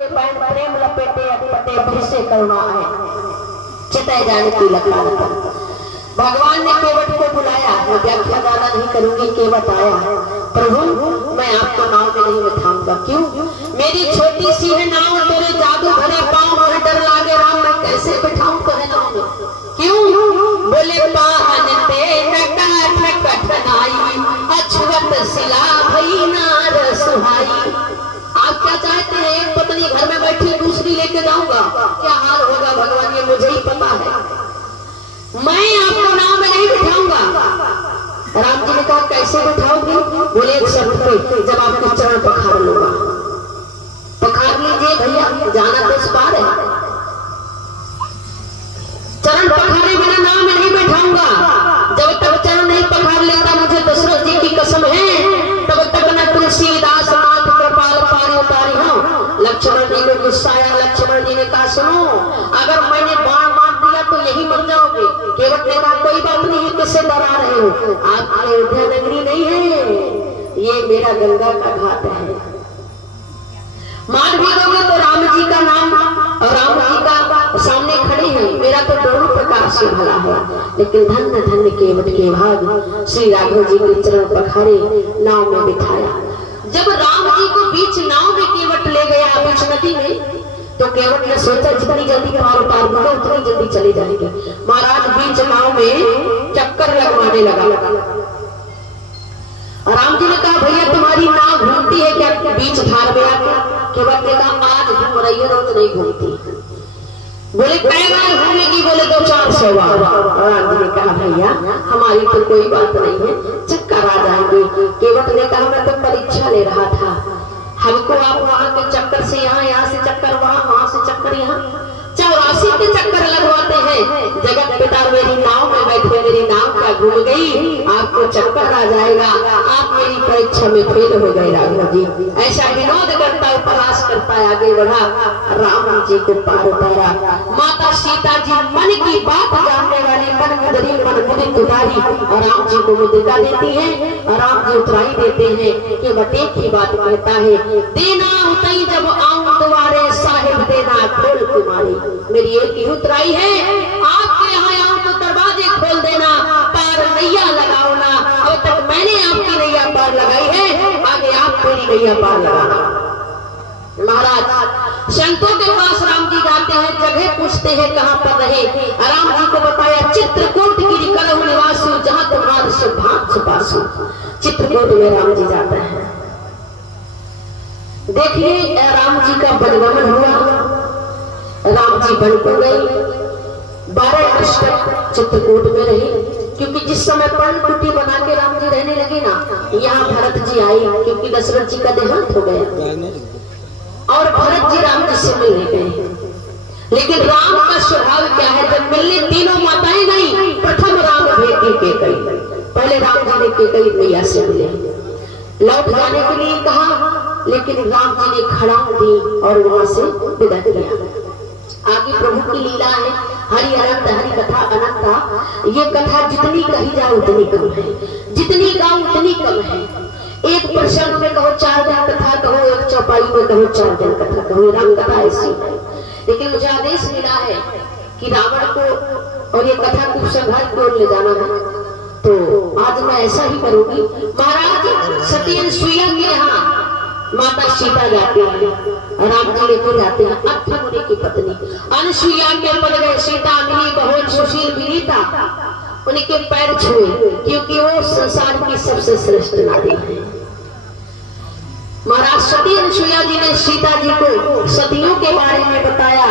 प्रेम लपेटे अटपटे भृष्य करुणा है चिताए जाने की लखान। भगवान ने केवट को बुलाया, मैं व्याख्या ज्यादा नहीं करूंगी। केवट आया, प्रभु मैं आपको नाव में नहीं बिठाऊंगा। क्यों? मेरी छोटी सी है नाव, तेरे जादू भरे पाँव और डर लागे राम, मैं कैसे बिठाऊं तुम्हें नाव में? क्यों? बोले पाहन ते नकाठ कठनाई, अछवत सिला भई नार सुहाई। आप क्या चाहते हैं? एक पत्नी घर में बैठी दूसरी लेके जाऊंगा, क्या हाल होगा भगवान ये मुझे ही पता है। मैं आपको नाव में नहीं बिठाऊंगा। राम जी ने कहा कैसे बिठाओगे? बोले एक शर्त पे, जब आपके चरण पखार लूंगा। पखार लीजिए भैया, जाना तो इस पार है। चरण पखारे बिना नाव में नहीं बैठाऊंगा। जब तक चरण नहीं पखार लेता, मुझे दशरथ जी की कसम है, तब तक न तुलसीदास नाथ कृपाल पारी उतारी हूं। लक्ष्मण जी को गुस्सा आया। लक्ष्मण जी ने कहा सुनो, अगर मैंने बाण मार दिया तो यही मर जाओगे। केवट ने कहा कोई बात नहीं है, किससे डरा रहे हो? आप अयोध्या नगरी नहीं है, ये मेरा गंगा का घाट है। मार भी दोगे तो राम जी का नाम और राम जी का सामने खड़े हैं, मेरा तो दोनों प्रकार से भला है। लेकिन धन्य धन्य केवट के भाग, श्री राघव जी के चरण पखारे नाव में बिठाया। जब राम जी को बीच नाव में केवट ले गया, बीच नदी में, तो केवट ने सोचा जितनी जल्दी पार उतार दूंगा उतनी जल्दी चले जाएंगे। महाराज बीच नाव में चक्कर लगवाने लगा। राम जी ने कहा भैया तुम्हारी नाव घूमती है क्या बीच धार में आके? केवट ने कहा आज घूम रही है, रोज नहीं घूमती। बोले कई बार घूमेगी? बोले 200-400 बार। राम जी ने कहा भैया हमारी तो कोई बात नहीं है, चक्कर आ जाएंगे। केवट ने कहा मैं तो परीक्षा ले रहा था, हमको आप वहां के चक्कर से यहाँ, यहाँ से चक्कर वहां, वहां से चक्कर यहाँ, 84 के चक्कर लगवाते हैं। जगत पिता मेरी नाव में बैठे, मेरी नाव क्या घूम गई, आपको चक्कर आ जाएगा, आप मेरी परीक्षा में फेल हो गए राघव जी। ऐसा विनोद करता, उपहास करता आगे बढ़ा, राम जी को पार उतारा। माता सीता जी मन की बात जानने वाली, मन मुदरी मन मुदित उतारी, और राम जी को मुद्रिका देती है, और राम जी उतराई देते हैं कि बटे की बात कहता है, देना उतई जब आऊं द्वारे साहिब देना खोल तुम्हारी। मेरी एक ही उतराई है, आपके यहाँ आऊं तो दरवाजे खोल देना, पार नैया लगाओ ना। अब तक मैंने आपकी नैया पार लगाई है, आगे आप मेरी नैया पार लगाना। महाराज संतों के पास राम जी जाते हैं, जगह पूछते हैं कहाँ पर रहे। राम जी को बताया चित्रकूट गिरी करहु निवासु, जहाँ तुम्हारा सुभाग छुपासु। चित्रकूट में राम जी जाते हैं। देखिए राम जी का बनगमन हुआ, राम जी बन को गई, 12 वर्ष तक चित्रकूट में रही। क्योंकि जिस समय पर्णकुटी बना के राम जी रहने लगे ना, यहाँ भरत जी आए, क्योंकि दशरथ जी का देहांत हो गया और भरत जी राम जी से मिलने गए। लेकिन राम का स्वभाव क्या है, जब मिलने तीनों माताएं गई, प्रथम राम भेटी के गई। पहले राम जी ने केकई मैया से मिले, लौट जाने के लिए कहा, लेकिन राम जी ने खड़ाऊ दी और वहां से विदा किया। आगे प्रभु की लीला है, हरि अनंत, हरि कथा अनंता। ये कथा जितनी कही जाए उतनी कम है, जितनी गाओ उतनी कम है। एक प्रसंग में कहो 4 दिन कथा कहो, एक चौपाई में कहो 4 दिन कथा कहो, राम कथा ऐसी है। लेकिन मुझे आदेश मिला है कि रावण को और ये कथा को संघार की ओर ले जाना है, तो आज मैं ऐसा ही करूंगी। महाराज सती अनुसुईया के यहाँ माता सीता जाती है, राम जी लेकर जाते हैं। अत्रि मुनि की पत्नी अनुसुईया के पद गए, सीता मिली बहुत सुशील विनीता, उनके पैर छुए, क्योंकि वो संसार की सबसे श्रेष्ठ नारी है। महाराज सती अनुसुईया जी ने सीता जी को सतियों के बारे में बताया।